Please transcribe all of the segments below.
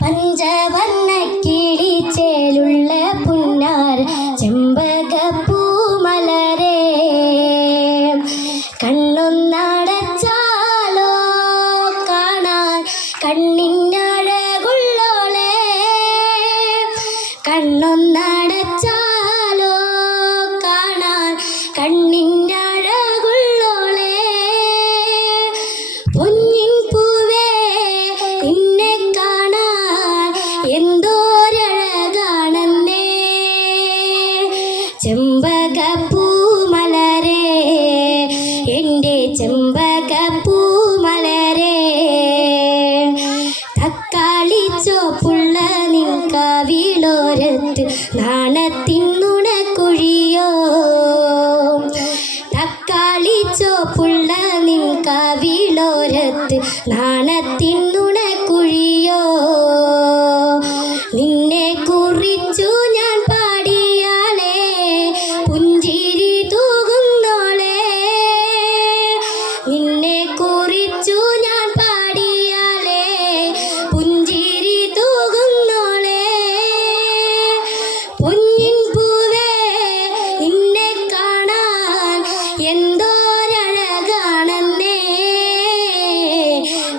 പഞ്ചവർണ കിളിച്ചേലുള്ള പുന്നാർ പൂമലരേ കണ്ണൊന്നടച്ചാലോ കാണാൻ കണ്ണിനഴകുള്ളോളെ കണ്ണൊന്നടച്ചാലോ പൂമലരേ തക്കാളി ചോപ്പുള്ള നിൻ കവിളോരത്ത് നാണത്തിൻ കുഴിയോ തക്കാളി ചോപ്പുള്ള നിൻ കവിളോരത്ത് നാണ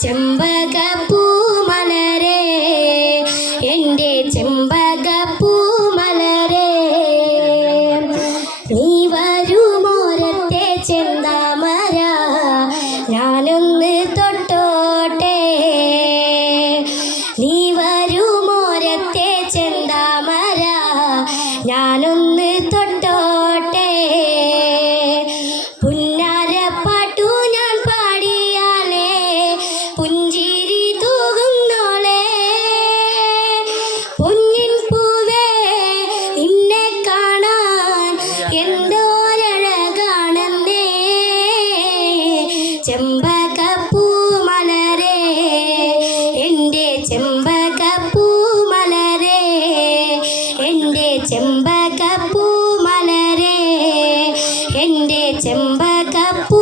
ചെമ്പകപ്പൂമലരെ എന്റെ ചെമ്പകപ്പൂമലരെ. നീ വരുമോരത്തെ ചെന്താമര? ഞാനൊന്ന് തൊട്ട് ചെമ്പകപ്പൂ മലരേ. എന്റെ ചെമ്പകപ്പൂ